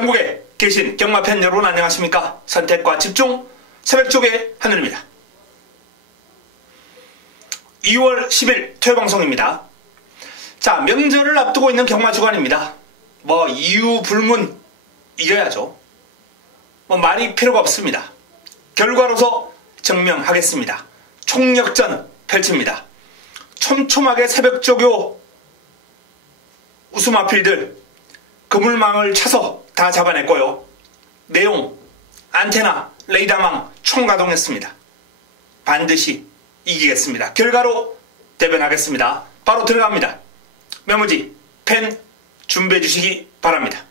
전국에 계신 경마팬 여러분 안녕하십니까? 선택과 집중 새벽쪽의 하늘입니다. 2월 10일 토요 방송입니다. 자, 명절을 앞두고 있는 경마 주간입니다. 이유 불문 이겨야죠. 말이 필요가 없습니다. 결과로서 증명하겠습니다. 총력전 펼칩니다. 촘촘하게 새벽조교 우수마필들 그물망을 차서 다 잡아냈고요. 내용, 안테나, 레이더망 총가동했습니다. 반드시 이기겠습니다. 결과로 대변하겠습니다. 바로 들어갑니다. 메모지, 펜 준비해 주시기 바랍니다.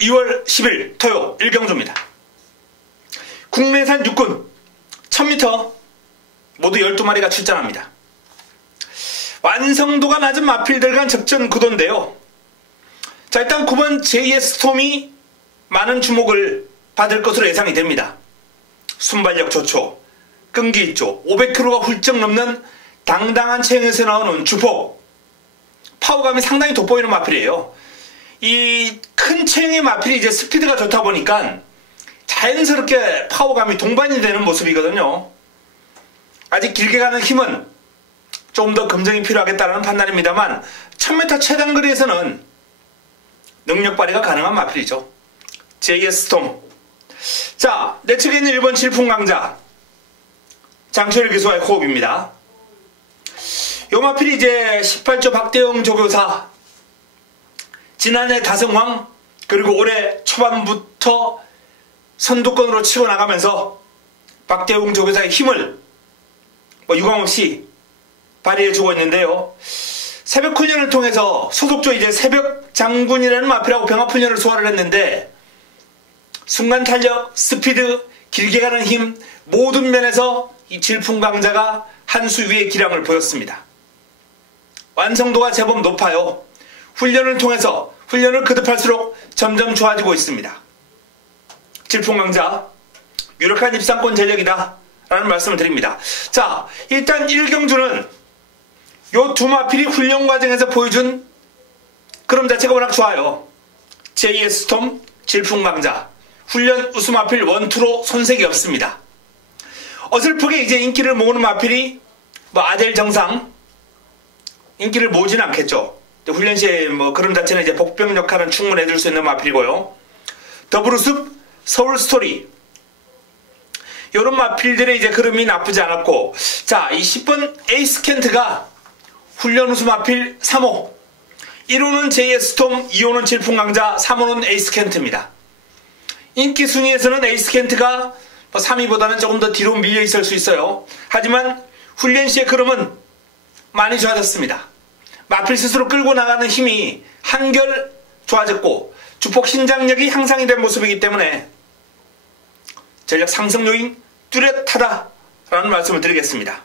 2월 10일 토요 1경주입니다. 국내산 육군 1000m 모두 12마리가 출전합니다. 완성도가 낮은 마필들 간 접전 구도인데요. 자, 일단 9번 JS 스톰이 많은 주목을 받을 것으로 예상이 됩니다. 순발력 좋죠. 끈기 있죠. 500kg가 훌쩍 넘는 당당한 체형에서 나오는 주폭. 파워감이 상당히 돋보이는 마필이에요. 이 큰 체형의 마필이 이제 스피드가 좋다 보니까 자연스럽게 파워감이 동반이 되는 모습이거든요. 아직 길게 가는 힘은 좀 더 검증이 필요하겠다는 판단입니다만 1000m 최단거리에서는 능력 발휘가 가능한 마필이죠. JS 스톰. 자, 내 측에 있는 1번 질풍강자 장철일 기수와의 호흡입니다. 요 마필이 이제 18조 박대영 조교사, 지난해 다성왕, 그리고 올해 초반부터 선두권으로 치고 나가면서 박대웅 조교사의 힘을 유감없이 발휘해주고 있는데요. 새벽 훈련을 통해서 소속조 이제 새벽 장군이라는 마필하고 병합 훈련을 소화를 했는데 순간 탄력, 스피드, 길게 가는 힘 모든 면에서 이 질풍강자가 한 수 위의 기량을 보였습니다. 완성도가 제법 높아요. 훈련을 통해서 훈련을 거듭할수록 점점 좋아지고 있습니다. 질풍강자 유력한 입상권 전력이다 라는 말씀을 드립니다. 자, 일단 1경주는 요 두 마필이 훈련 과정에서 보여준 그럼 자체가 워낙 좋아요. JS 스톰, 질풍강자 훈련 우수 마필 원투로 손색이 없습니다. 어설프게 이제 인기를 모으는 마필이 아델 정상 인기를 모으지는 않겠죠. 훈련 시에 그런 자체는 이제 복병 역할은 충분히 해줄 수 있는 마필이고요. 더블우습, 서울스토리 이런 마필들의 이제 그름이 나쁘지 않았고, 자, 이 10번 에이스 켄트가 훈련 우수 마필 3호, 1호는 JS 스톰, 2호는 질풍강자, 3호는 에이스 켄트입니다. 인기 순위에서는 에이스 켄트가 3위보다는 조금 더 뒤로 밀려 있을 수 있어요. 하지만 훈련 시의 그름은 많이 좋아졌습니다. 마필 스스로 끌고 나가는 힘이 한결 좋아졌고 주폭 신장력이 향상이 된 모습이기 때문에 전력 상승 요인 뚜렷하다라는 말씀을 드리겠습니다.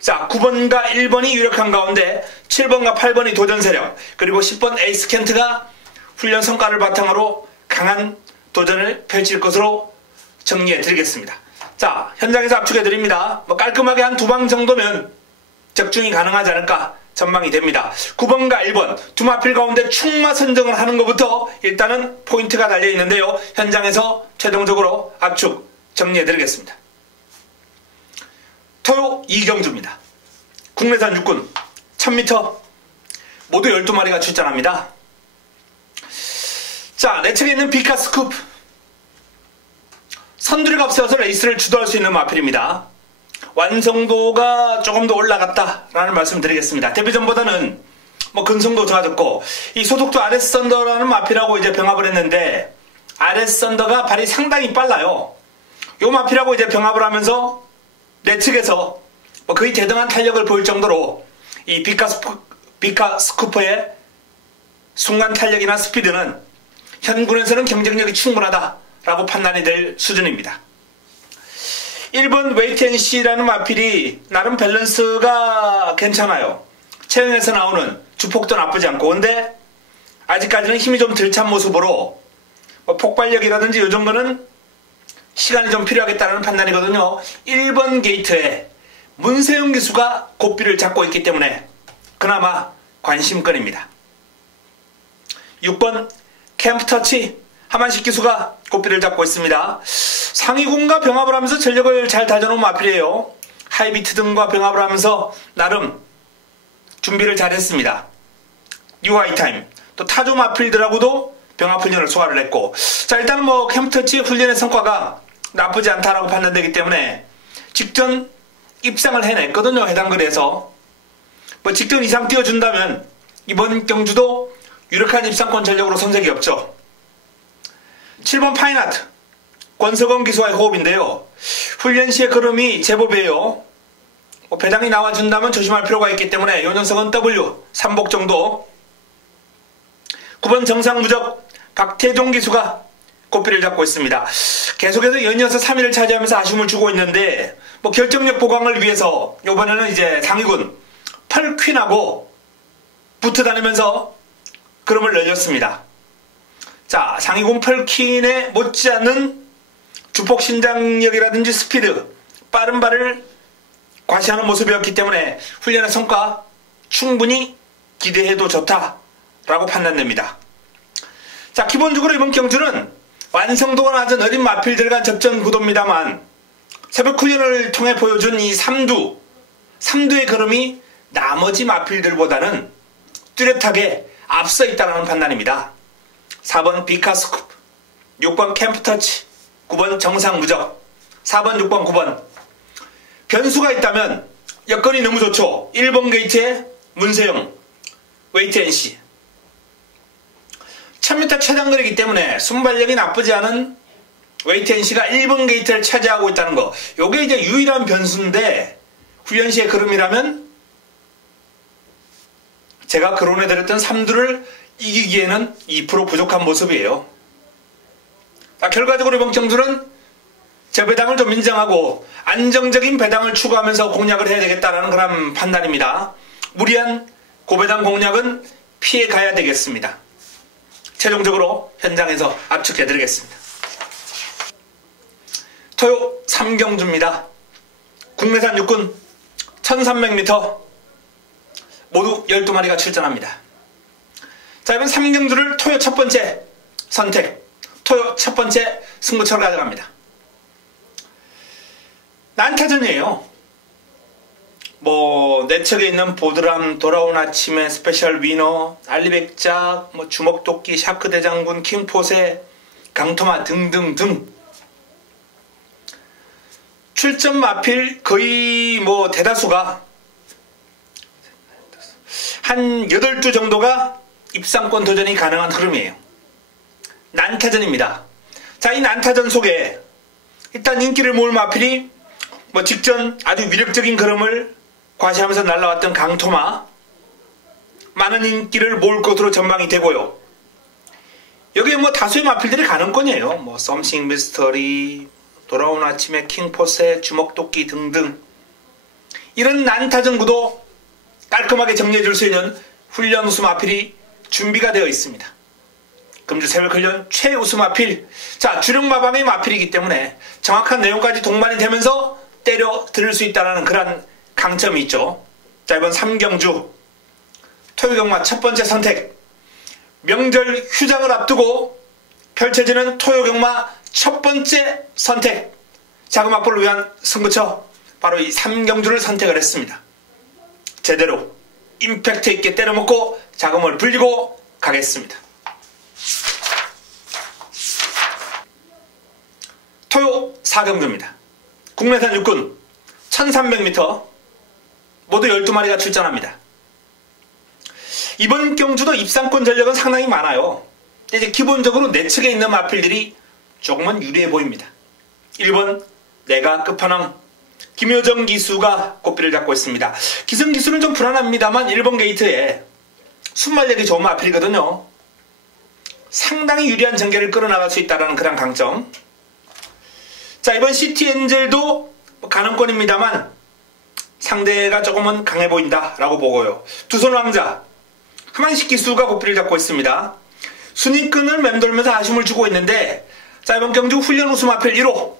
자, 9번과 1번이 유력한 가운데 7번과 8번이 도전 세력, 그리고 10번 에이스 켄트가 훈련 성과를 바탕으로 강한 도전을 펼칠 것으로 정리해 드리겠습니다. 자, 현장에서 압축해 드립니다. 깔끔하게 한 두 방 정도면 적중이 가능하지 않을까 전망이 됩니다. 9번과 1번 두 마필 가운데 충마 선정을 하는 것부터 일단은 포인트가 달려 있는데요. 현장에서 최종적으로 압축 정리해 드리겠습니다. 토요 2경주입니다. 국내산 육군 1000m 모두 12마리가 출전합니다. 자, 내 측에 있는 비카 스쿱 선두리가 앞세워서 레이스를 주도할 수 있는 마필입니다. 완성도가 조금 더 올라갔다라는 말씀 드리겠습니다. 데뷔전보다는 근성도 좋아졌고, 이 소속도 RS 썬더라는 마필하고 이제 병합을 했는데 RS 썬더가 발이 상당히 빨라요. 요 마필하고 이제 병합을 하면서 내 측에서 거의 대등한 탄력을 보일 정도로 이 비카 스쿠퍼의 순간 탄력이나 스피드는 현군에서는 경쟁력이 충분하다라고 판단이 될 수준입니다. 1번 웨이트앤시라는 마필이 나름 밸런스가 괜찮아요. 체형에서 나오는 주폭도 나쁘지 않고, 근데 아직까지는 힘이 좀 덜 찬 모습으로 폭발력이라든지 이 정도는 시간이 좀 필요하겠다는 판단이거든요. 1번 게이트에 문세영 기수가 고삐를 잡고 있기 때문에 그나마 관심권입니다. 6번 캠프터치 하만식 기수가 고삐를 잡고 있습니다. 상위군과 병합을 하면서 전력을 잘 다져놓은 마필이에요. 하이비트 등과 병합을 하면서 나름 준비를 잘했습니다. UI타임 또 타조 마필들하고도 병합 훈련을 소화를 했고, 자 일단 뭐 캠프터치 훈련의 성과가 나쁘지 않다라고 판단되기 때문에 직전 입상을 해냈거든요. 해당 거리에서 뭐 직전 이상 뛰어준다면 이번 경주도 유력한 입상권 전력으로 손색이 없죠. 7번 파인아트 권석원 기수와의 호흡인데요. 훈련 시의 걸음이 제법이에요. 배당이 나와준다면 조심할 필요가 있기 때문에 요 녀석은 W 3복 정도. 9번 정상무적 박태종 기수가 고삐를 잡고 있습니다. 계속해서 연이어서 3위를 차지하면서 아쉬움을 주고 있는데 뭐 결정력 보강을 위해서 이번에는 이제 상위군 펄퀸하고 붙어 다니면서 걸음을 늘렸습니다. 자, 상위군 펄퀸에 못지않은 주폭 신장력이라든지 스피드, 빠른 발을 과시하는 모습이었기 때문에 훈련의 성과 충분히 기대해도 좋다라고 판단됩니다. 자, 기본적으로 이번 경주는 완성도가 낮은 어린 마필들 간 접전 구도입니다만 새벽 훈련을 통해 보여준 이 3두의 걸음이 나머지 마필들보다는 뚜렷하게 앞서 있다는 판단입니다. 4번 비카스쿱, 6번 캠프터치, 9번 정상무적, 4번, 6번, 9번. 변수가 있다면 여건이 너무 좋죠. 1번 게이트에 문세영, 웨이트앤시. 1000m 최단거리이기 때문에 순발력이 나쁘지 않은 웨이트앤시가 1번 게이트를 차지하고 있다는 거. 요게 이제 유일한 변수인데 훈련 시의 걸음이라면 제가 거론해드렸던 3두를 이기기에는 2% 부족한 모습이에요. 자, 결과적으로 이번 경주는 재배당을 좀 인정하고 안정적인 배당을 추구하면서 공략을 해야 되겠다는 그런 판단입니다. 무리한 고배당 공략은 피해 가야 되겠습니다. 최종적으로 현장에서 압축해드리겠습니다. 토요 3경주입니다. 국내산 육군 1300m 모두 12마리가 출전합니다. 자, 이번 3경주를 토요 첫 번째 선택, 토요 첫 번째 승부처로 가져갑니다. 난타전이에요. 뭐 내측에 있는 보드람, 돌아온 아침에 스페셜 위너, 알리백작, 뭐 주먹도끼, 샤크 대장군, 킹포세, 강토마 등등등 출전 마필 거의 뭐 대다수가 한 8두 정도가 입상권 도전이 가능한 흐름이에요. 난타전입니다. 자, 이 난타전 속에 일단 인기를 모을 마필이 뭐 직전 아주 위력적인 걸음을 과시하면서 날라왔던 강토마, 많은 인기를 모을 것으로 전망이 되고요. 여기에 뭐 다수의 마필들이 가능권이에요. 뭐 썸씽 미스터리, 돌아온 아침에 킹포세, 주먹도끼 등등. 이런 난타전 구도 깔끔하게 정리해줄 수 있는 훈련 우수 마필이 준비가 되어 있습니다. 금주 새벽 훈련 최우수 마필. 자, 주력 마방의 마필이기 때문에 정확한 내용까지 동반이 되면서 때려 들을 수 있다는 그런 강점이 있죠. 자, 이번 3경주 토요경마 첫 번째 선택, 명절 휴장을 앞두고 펼쳐지는 토요경마 첫 번째 선택, 자금 확보를 위한 승부처, 바로 이 3경주를 선택을 했습니다. 제대로 임팩트 있게 때려먹고 자금을 불리고 가겠습니다. 토요 4경주입니다. 국내산 육군 1300m 모두 12마리가 출전합니다. 이번 경주도 입상권 전력은 상당히 많아요. 이제 기본적으로 내측에 있는 마필들이 조금은 유리해 보입니다. 1번 내가 끝판왕 김효정 기수가 고삐를 잡고 있습니다. 기성 기수는 좀 불안합니다만 1번 게이트에 순발력이 좋은 마필이거든요. 상당히 유리한 전개를 끌어나갈 수 있다는 그런 강점. 자, 이번 시티엔젤도 가능권입니다만 상대가 조금은 강해 보인다라고 보고요. 두손 왕자 하만식 기수가 고삐를 잡고 있습니다. 순위권을 맴돌면서 아쉬움을 주고 있는데, 자, 이번 경주 훈련 우수 마필 1호.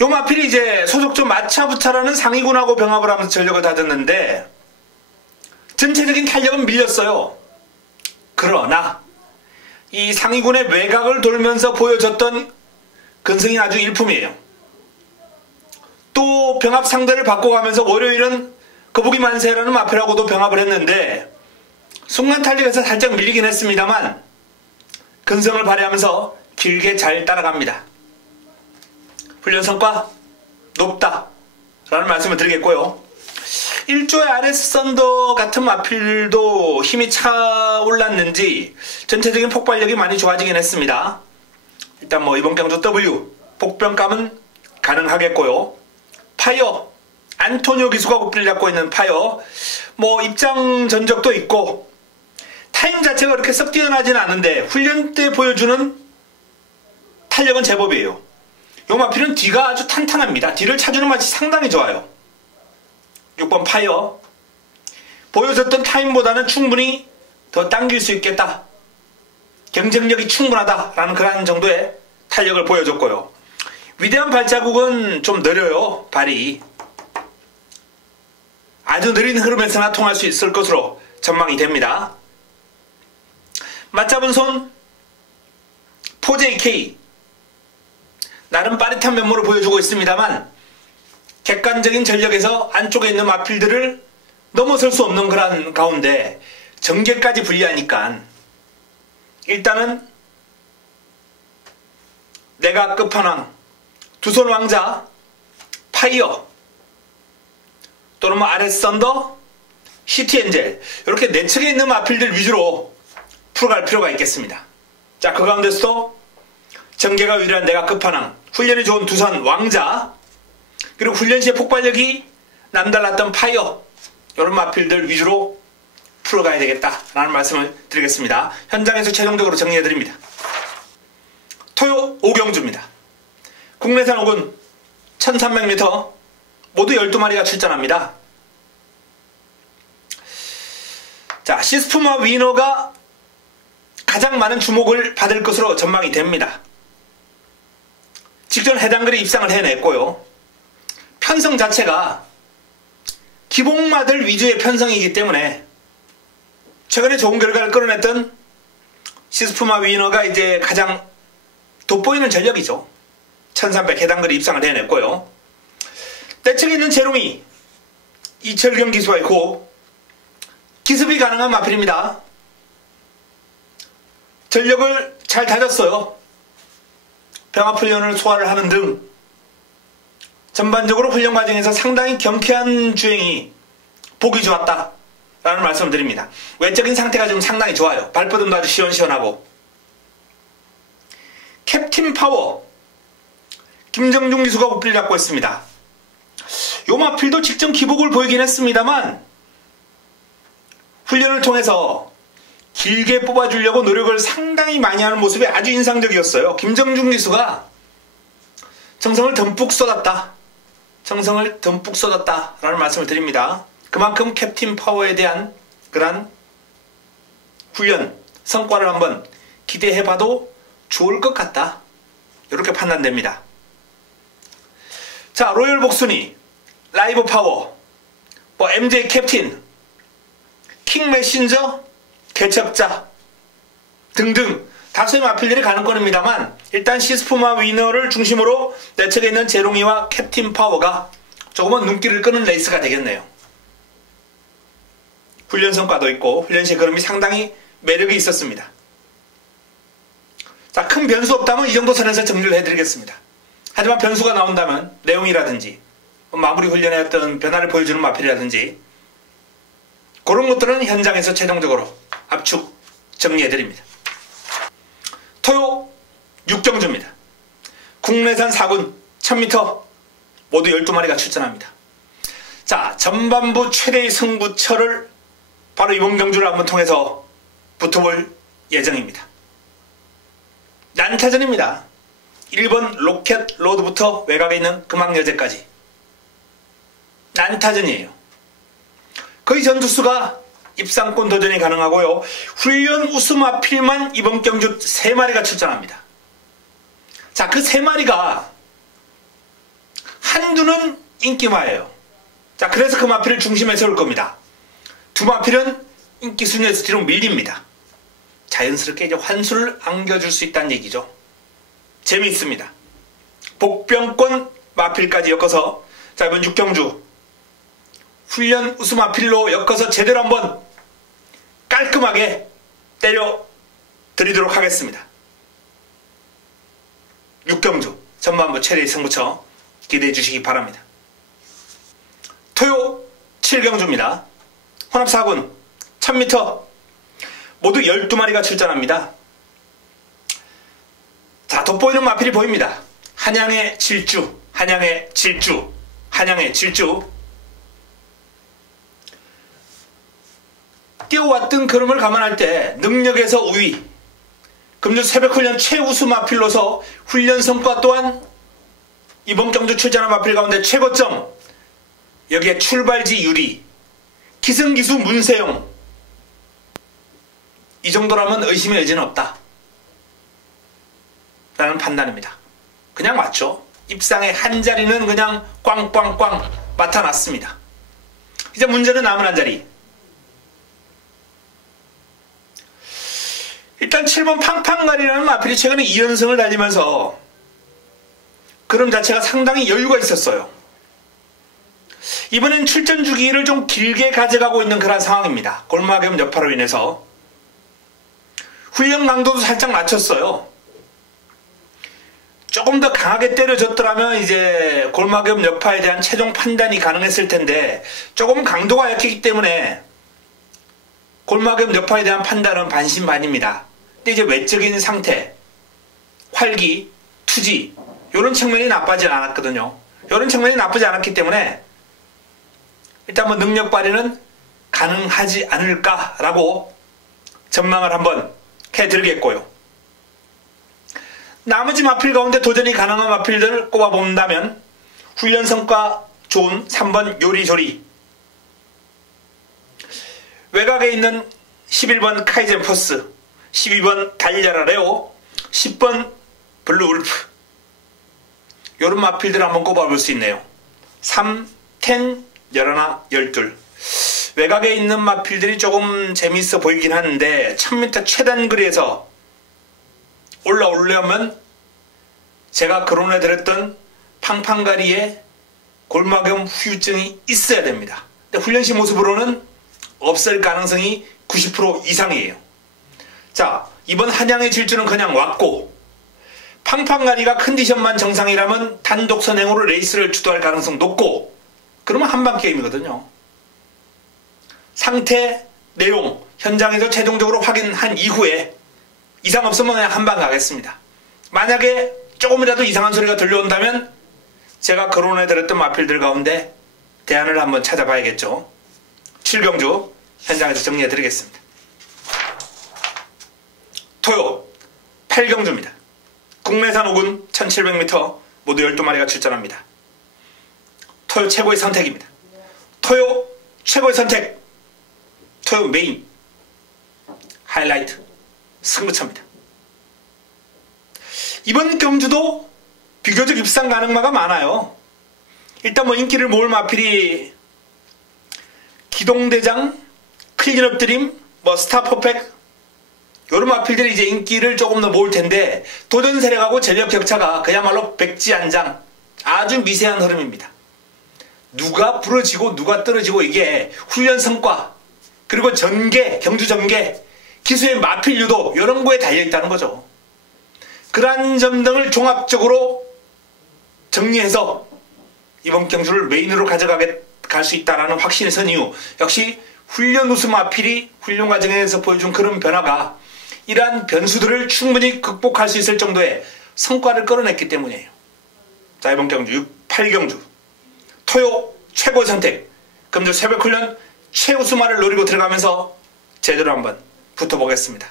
요 마필이 이제 소속조 마차부차라는 상위군하고 병합을 하면서 전력을 다졌는데 전체적인 탄력은 밀렸어요. 그러나 이 상위군의 외곽을 돌면서 보여줬던 근성이 아주 일품이에요. 또 병합 상대를 바꿔가면서 월요일은 거북이 만세라는 마필하고도 병합을 했는데 순간 탄력에서 살짝 밀리긴 했습니다만 근성을 발휘하면서 길게 잘 따라갑니다. 훈련 성과 높다 라는 말씀을 드리겠고요. 1조의 RS 썬더 같은 마필도 힘이 차올랐는지 전체적인 폭발력이 많이 좋아지긴 했습니다. 일단 뭐 이번 경주 W 복병감은 가능하겠고요. 파이어 안토니오 기수가 고삐를 잡고 있는 파이어, 뭐 입장 전적도 있고 타임 자체가 그렇게 썩 뛰어나지는 않은데 훈련 때 보여주는 탄력은 제법이에요. 요 마필은 뒤가 아주 탄탄합니다. 뒤를 차주는 맛이 상당히 좋아요. 6번 파이어 보여줬던 타임보다는 충분히 더 당길 수 있겠다, 경쟁력이 충분하다라는 그런 정도의 탄력을 보여줬고요. 위대한 발자국은 좀 느려요. 발이 아주 느린 흐름에서나 통할 수 있을 것으로 전망이 됩니다. 맞잡은 손 4JK 나름 빠릿한 면모를 보여주고 있습니다만 객관적인 전력에서 안쪽에 있는 마필들을 넘어설 수 없는 그런 가운데 전개까지 불리하니까 일단은 내가 끝판왕 두손 왕자 파이어 또는 뭐 RS 썬더 시티엔젤 이렇게 네 척에 있는 마필들 위주로 풀어갈 필요가 있겠습니다. 자, 그 가운데서도 전개가 유리한 내가 끝판왕, 훈련이 좋은 두산 왕자, 그리고 훈련 시에 폭발력이 남달랐던 파이어, 이런 마필들 위주로 풀어가야 되겠다라는 말씀을 드리겠습니다. 현장에서 최종적으로 정리해드립니다. 토요 오경주입니다. 국내산 옥은 1300m 모두 12마리가 출전합니다. 자, 시스프마 위너가 가장 많은 주목을 받을 것으로 전망이 됩니다. 직전 해당 글에 입상을 해냈고요. 편성 자체가 기복마들 위주의 편성이기 때문에 최근에 좋은 결과를 끌어냈던 시스프마 위너가 이제 가장 돋보이는 전력이죠. 1300 해당 글에 입상을 해냈고요. 떼측에 있는 제롱이 이철경 기수와 있고 기습이 가능한 마필입니다. 전력을 잘 다졌어요. 병합훈련을 소화를 하는 등 전반적으로 훈련 과정에서 상당히 경쾌한 주행이 보기 좋았다 라는 말씀을 드립니다. 외적인 상태가 좀 상당히 좋아요. 발버둥도 아주 시원시원하고. 캡틴 파워 김정중 기수가 고삐를 잡고 있습니다. 요 마필도 직전 기복을 보이긴 했습니다만 훈련을 통해서 길게 뽑아주려고 노력을 상당히 많이 하는 모습이 아주 인상적이었어요. 김정중 기수가 정성을 듬뿍 쏟았다. 정성을 듬뿍 쏟았다 라는 말씀을 드립니다. 그만큼 캡틴 파워에 대한 그런 훈련 성과를 한번 기대해봐도 좋을 것 같다, 이렇게 판단됩니다. 자, 로열 복순이 라이브 파워, 뭐 MJ 캡틴, 킹 메신저, 개척자 등등 다수의 마필들이 가능권입니다만 일단 시스프마 위너를 중심으로 내측에 있는 제롱이와 캡틴 파워가 조금은 눈길을 끄는 레이스가 되겠네요. 훈련 성과도 있고 훈련 시의 걸음이 상당히 매력이 있었습니다. 자, 큰 변수 없다면 이 정도 선에서 정리를 해드리겠습니다. 하지만 변수가 나온다면 내용이라든지 마무리 훈련의 어떤 변화를 보여주는 마필이라든지 그런 것들은 현장에서 최종적으로 압축 정리해드립니다. 토요 6경주입니다. 국내산 4군 1000m 모두 12마리가 출전합니다. 자, 전반부 최대의 승부처를 바로 이번 경주를 한번 통해서 붙어볼 예정입니다. 난타전입니다. 1번 로켓 로드부터 외곽에 있는 금학여제까지 난타전이에요. 거의 전투수가 입상권 도전이 가능하고요. 훈련 우수마필만 이번 경주 3마리가 출전합니다. 자, 그 3마리가 한두는 인기마예요. 자, 그래서 그 마필을 중심에 세울 겁니다. 두 마필은 인기 순위에서 뒤로 밀립니다. 자연스럽게 이제 환수를 안겨줄 수 있다는 얘기죠. 재미있습니다. 복병권 마필까지 엮어서, 자, 이번 6경주 훈련 우수 마필로 엮어서 제대로 한번 깔끔하게 때려 드리도록 하겠습니다. 6경주 전반부 최대의 승부처 기대해 주시기 바랍니다. 토요 7경주입니다. 혼합 4군 1000m 모두 12마리가 출전합니다. 자, 돋보이는 마필이 보입니다. 한양의 질주, 한양의 질주, 한양의 질주. 뛰어왔던 걸음을 감안할 때 능력에서 우위, 금주 새벽훈련 최우수 마필로서 훈련 성과 또한 이번 경주 출전한 마필 가운데 최고점, 여기에 출발지 유리, 기승기수 문세영, 이 정도라면 의심의 여지는 없다 라는 판단입니다. 그냥 맞죠. 입상의 한 자리는 그냥 꽝꽝꽝 맡아놨습니다. 이제 문제는 남은 한 자리. 일단 7번 팡팡가리라는 마필이 최근에 2연승을 달리면서 그럼 자체가 상당히 여유가 있었어요. 이번엔 출전 주기를 좀 길게 가져가고 있는 그런 상황입니다. 골마겸 여파로 인해서 훈련 강도도 살짝 낮췄어요. 조금 더 강하게 때려줬더라면 이제 골마겸 여파에 대한 최종 판단이 가능했을 텐데 조금 강도가 약했기 때문에 골마겸 여파에 대한 판단은 반신반입니다. 근데 이제 외적인 상태, 활기, 투지 이런 측면이 나쁘지 않았거든요. 이런 측면이 나쁘지 않았기 때문에 일단 뭐 능력 발휘는 가능하지 않을까라고 전망을 한번 해드리겠고요. 나머지 마필 가운데 도전이 가능한 마필들을 꼽아본다면 훈련 성과 좋은 3번 요리조리, 외곽에 있는 11번 카이젠 포스, 12번 달려라 레오, 10번 블루울프, 요런 마필들을 한번 꼽아볼 수 있네요. 3, 10, 11, 12. 외곽에 있는 마필들이 조금 재미있어 보이긴 하는데 1000m 최단거리에서 올라오려면 제가 거론해드렸던 팡팡가리에 골마겸 후유증이 있어야 됩니다. 근데 훈련시 모습으로는 없을 가능성이 90% 이상이에요. 자, 이번 한양의 질주는 그냥 왔고 팡팡가리가 컨디션만 정상이라면 단독 선행으로 레이스를 주도할 가능성 높고 그러면 한방 게임이거든요. 상태, 내용, 현장에서 최종적으로 확인한 이후에 이상 없으면 그냥 한방 가겠습니다. 만약에 조금이라도 이상한 소리가 들려온다면 제가 거론해드렸던 마필들 가운데 대안을 한번 찾아봐야겠죠. 7경주 현장에서 정리해드리겠습니다. 토요 8경주입니다. 국내산 5군 1700m 모두 12마리가 출전합니다. 토요 최고의 선택입니다. 토요 최고의 선택, 토요 메인 하이라이트 승부처입니다. 이번 경주도 비교적 입상 가능마가 많아요. 일단 뭐 인기를 모을 마필이 기동대장, 클린업 드림, 뭐 스타퍼펙 요런 마필들이 이제 인기를 조금 더 모을 텐데 도전 세력하고 전력 격차가 그야말로 백지안장 아주 미세한 흐름입니다. 누가 부러지고 누가 떨어지고 이게 훈련 성과 그리고 전개, 경주 전개, 기수의 마필 유도 이런 거에 달려있다는 거죠. 그러한 점 등을 종합적으로 정리해서 이번 경주를 메인으로 갈 수 있다는 확신을 선 이유 역시 훈련 우수 마필이 훈련 과정에서 보여준 그런 변화가 이러한 변수들을 충분히 극복할 수 있을 정도의 성과를 끌어냈기 때문이에요. 자, 이번 경주 8경주 토요 최고의 선택, 금주 새벽훈련 최우수마를 노리고 들어가면서 제대로 한번 붙어보겠습니다.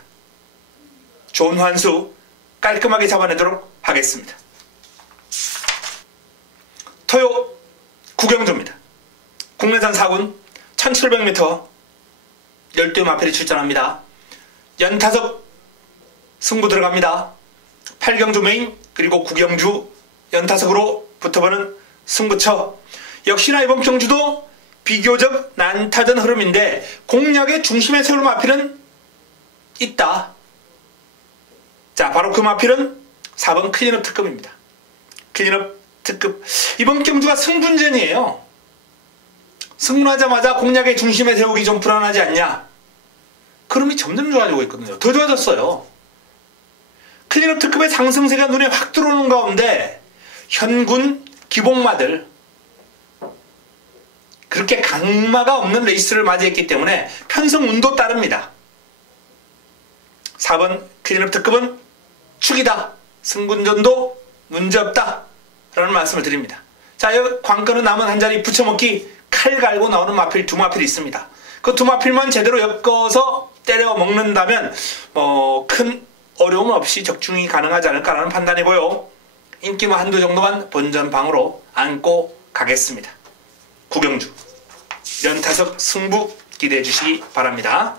좋은 환수 깔끔하게 잡아내도록 하겠습니다. 토요 구경주입니다. 국내산 4군 1700m 12 마필이 출전합니다. 연타석 승부 들어갑니다. 8경주 메인 그리고 9경주 연타석으로 붙어보는 승부처. 역시나 이번 경주도 비교적 난타전 흐름인데 공략의 중심에 세울 마필은 있다. 자, 바로 그 마필은 4번 클린업 특급입니다. 클린업 특급. 이번 경주가 승분전이에요. 승분하자마자 공략의 중심에 세우기 좀 불안하지 않냐? 흐름이 점점 좋아지고 있거든요. 더 좋아졌어요. 클린업 특급의 상승세가 눈에 확 들어오는 가운데 현군 기복마들 그렇게 강마가 없는 레이스를 맞이했기 때문에 편성운도 따릅니다. 4번 클린업 특급은 축이다. 승분전도 문제없다. 라는 말씀을 드립니다. 자, 여기 관건은 남은 한 자리 붙여먹기 칼 갈고 나오는 마필 두 마필이 있습니다. 그 두 마필만 제대로 엮어서 때려 먹는다면 큰 어려움 없이 적중이 가능하지 않을까라는 판단이고요. 인기만 한두 정도만 본전방으로 안고 가겠습니다. 구경주 연타석 승부 기대해 주시기 바랍니다.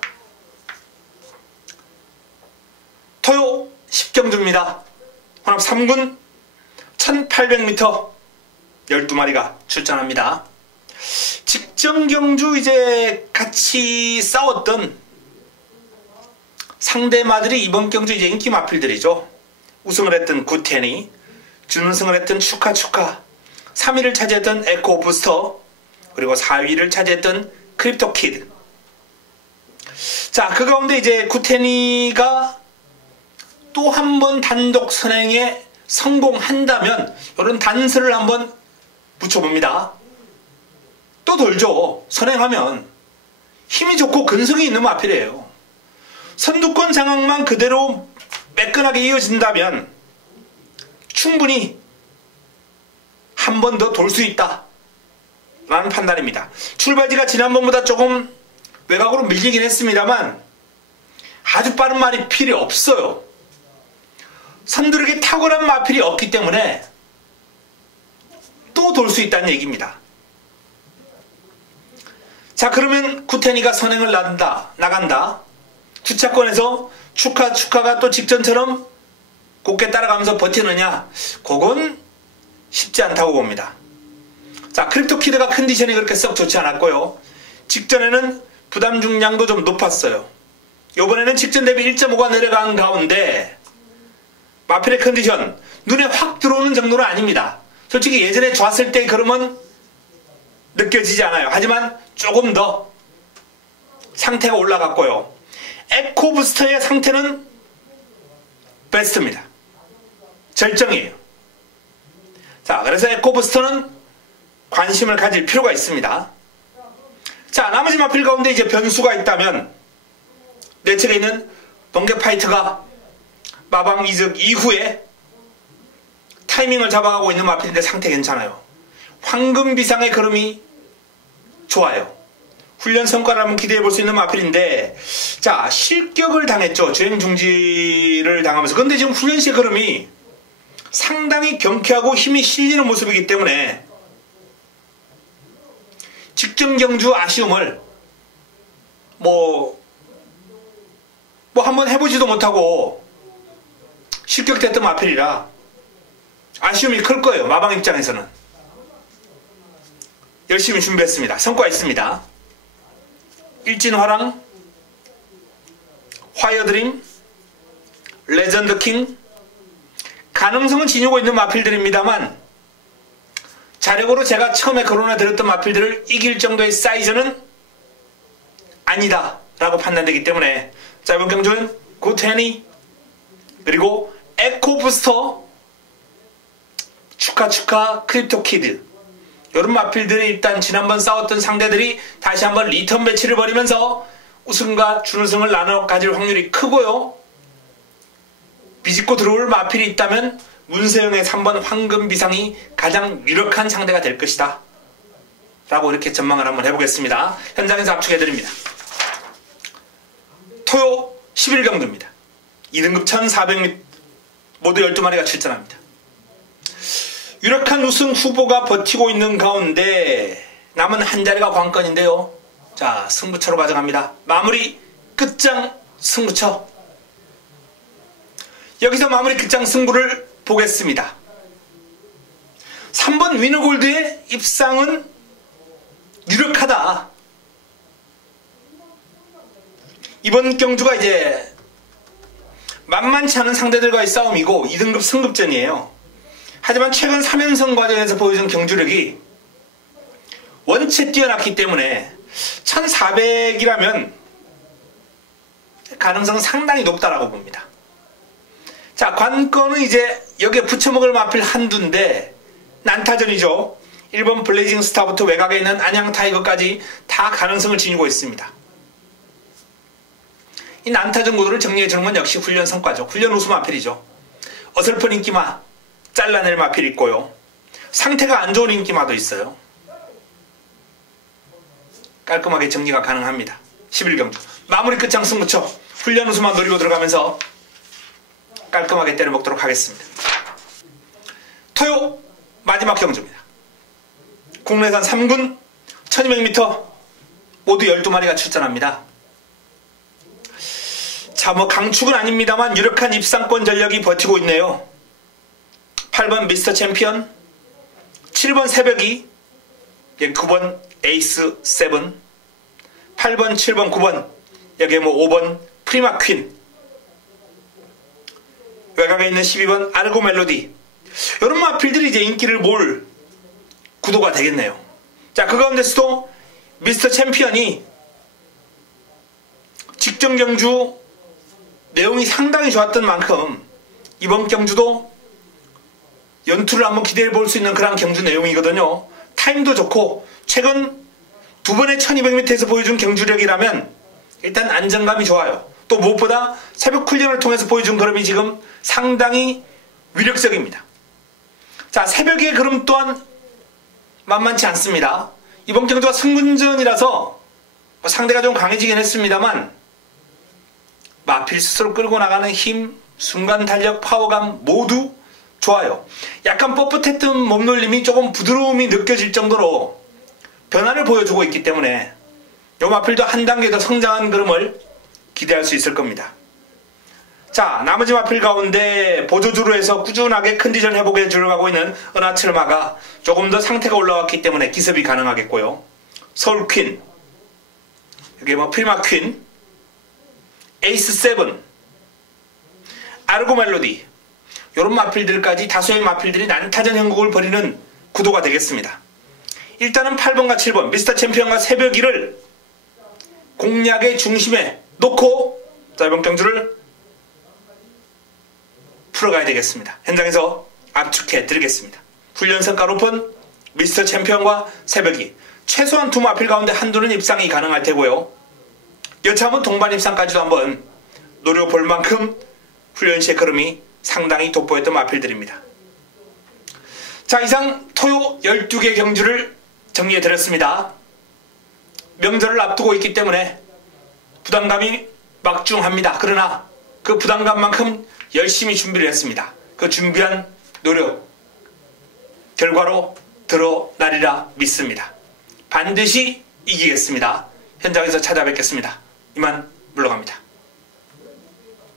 토요 10경주입니다. 혼합 3군 1800m 12마리가 출전합니다. 직전 경주 이제 같이 싸웠던 상대마들이 이번 경주 이제 인기 마필들이죠. 우승을 했던 구테니, 준우승을 했던 축하 3위를 차지했던 에코 부스터, 그리고 4위를 차지했던 크립토 키드. 자, 그 가운데 이제 구테니가 또 한 번 단독 선행에 성공한다면 이런 단서를 한번 붙여봅니다. 또 돌죠. 선행하면 힘이 좋고 근성이 있는 마필이에요. 선두권 장악만 그대로 매끈하게 이어진다면 충분히 한 번 더 돌 수 있다 라는 판단입니다. 출발지가 지난번보다 조금 외곽으로 밀리긴 했습니다만 아주 빠른 말이 필요 없어요. 선두력이 탁월한 마필이 없기 때문에 또 돌 수 있다는 얘기입니다. 자, 그러면 구테니가 선행을 나간다. 주차권에서 축하가 또 직전처럼 곱게 따라가면서 버티느냐? 그건 쉽지 않다고 봅니다. 자, 크립토 키드가 컨디션이 그렇게 썩 좋지 않았고요. 직전에는 부담 중량도 좀 높았어요. 이번에는 직전 대비 1.5가 내려간 가운데 마필의 컨디션 눈에 확 들어오는 정도는 아닙니다. 솔직히 예전에 좋았을 때 그러면 느껴지지 않아요. 하지만 조금 더 상태가 올라갔고요. 에코부스터의 상태는 베스트입니다. 절정이에요. 자, 그래서 에코부스터는 관심을 가질 필요가 있습니다. 자, 나머지 마필 가운데 이제 변수가 있다면 내 측에 있는 번개파이트가 마방 이적 이후에 타이밍을 잡아가고 있는 마필인데 상태 괜찮아요. 황금비상의 걸음이 좋아요. 훈련 성과를 한번 기대해 볼 수 있는 마필인데, 자, 실격을 당했죠. 주행 중지를 당하면서. 근데 지금 훈련 시의 걸음이 상당히 경쾌하고 힘이 실리는 모습이기 때문에 직전 경주 아쉬움을 한번 해보지도 못하고 실격됐던 마필이라 아쉬움이 클 거예요. 마방 입장에서는. 열심히 준비했습니다. 성과 있습니다. 일진화랑, 화이어드림, 레전드킹, 가능성은 지니고 있는 마필들입니다만 자력으로 제가 처음에 거론해 드렸던 마필들을 이길 정도의 사이즈는 아니다 라고 판단되기 때문에, 자, 이번 경주는 구테니 그리고 에코부스터, 축하 크립토 키드, 이런 마필들이 일단 지난번 싸웠던 상대들이 다시 한번 리턴 배치를 벌이면서 우승과 준우승을 나눠 가질 확률이 크고요. 비집고 들어올 마필이 있다면 문세영의 3번 황금비상이 가장 유력한 상대가 될 것이다 라고 이렇게 전망을 한번 해보겠습니다. 현장에서 압축해드립니다. 토요 11경주입니다. 2등급 1400m 모두 12마리가 출전합니다. 유력한 우승 후보가 버티고 있는 가운데 남은 한 자리가 관건인데요. 자, 승부처로 가져갑니다. 마무리 끝장 승부처. 여기서 마무리 끝장 승부를 보겠습니다. 3번 위너골드의 입상은 유력하다. 이번 경주가 이제 만만치 않은 상대들과의 싸움이고 2등급 승급전이에요. 하지만 최근 3연승 과정에서 보여준 경주력이 원체 뛰어났기 때문에 1400이라면 가능성은 상당히 높다라고 봅니다. 자, 관건은 이제 여기에 붙여먹을 마필 한두인데 난타전이죠. 1번 블레이징 스타부터 외곽에 있는 안양 타이거까지 다 가능성을 지니고 있습니다. 이 난타전 구도를 정리해주는 건 역시 훈련 성과죠. 훈련 우수 마필이죠. 어설픈 인기마, 잘라낼 마필 있고요. 상태가 안 좋은 인기마도 있어요. 깔끔하게 정리가 가능합니다. 11경주 마무리 끝장 승부처 훈련 우수만 노리고 들어가면서 깔끔하게 때려먹도록 하겠습니다. 토요 마지막 경주입니다. 국내산 3군 1200m 모두 12마리가 출전합니다. 자, 뭐 강축은 아닙니다만 유력한 입상권 전력이 버티고 있네요. 8번 미스터 챔피언, 7번 새벽이, 9번 에이스 7, 8번, 7번, 9번, 여기에 뭐 5번 프리마 퀸, 외곽에 있는 12번 아르고 멜로디. 이런 마필들이 이제 인기를 몰 구도가 되겠네요. 자, 그 가운데서도 미스터 챔피언이 직전 경주 내용이 상당히 좋았던 만큼 이번 경주도 연투를 한번 기대해 볼 수 있는 그런 경주 내용이거든요. 타임도 좋고 최근 두 번의 1200m에서 보여준 경주력이라면 일단 안정감이 좋아요. 또 무엇보다 새벽 훈련을 통해서 보여준 걸음이 지금 상당히 위력적입니다. 자, 새벽의 걸음 또한 만만치 않습니다. 이번 경주가 승분전이라서 상대가 좀 강해지긴 했습니다만 마필 스스로 끌고 나가는 힘, 순간 달력, 파워감 모두 좋아요. 약간 뻣뻣했던 몸놀림이 조금 부드러움이 느껴질 정도로 변화를 보여주고 있기 때문에 이 마필도 한 단계 더 성장한 걸음을 기대할 수 있을 겁니다. 자, 나머지 마필 가운데 보조주로 해서 꾸준하게 컨디션 회복에 들어가고 있는 은하철마가 조금 더 상태가 올라왔기 때문에 기습이 가능하겠고요. 서울 퀸, 여기 뭐 프리마 퀸, 에이스 7, 아르고 멜로디, 이런 마필들까지 다수의 마필들이 난타전 형국을 벌이는 구도가 되겠습니다. 일단은 8번과 7번 미스터 챔피언과 새벽이를 공략의 중심에 놓고 자, 이번 경주를 풀어가야 되겠습니다. 현장에서 압축해 드리겠습니다. 훈련 성과 높은 미스터 챔피언과 새벽이 최소한 두 마필 가운데 한두는 입상이 가능할 테고요. 여차하면 동반 입상까지도 한번 노려볼 만큼 훈련 시의 걸음이 상당히 돋보였던 마필들입니다. 자, 이상 토요 12개 경주를 정리해드렸습니다. 명절을 앞두고 있기 때문에 부담감이 막중합니다. 그러나 그 부담감만큼 열심히 준비를 했습니다. 그 준비한 노력 결과로 드러나리라 믿습니다. 반드시 이기겠습니다. 현장에서 찾아뵙겠습니다. 이만 물러갑니다.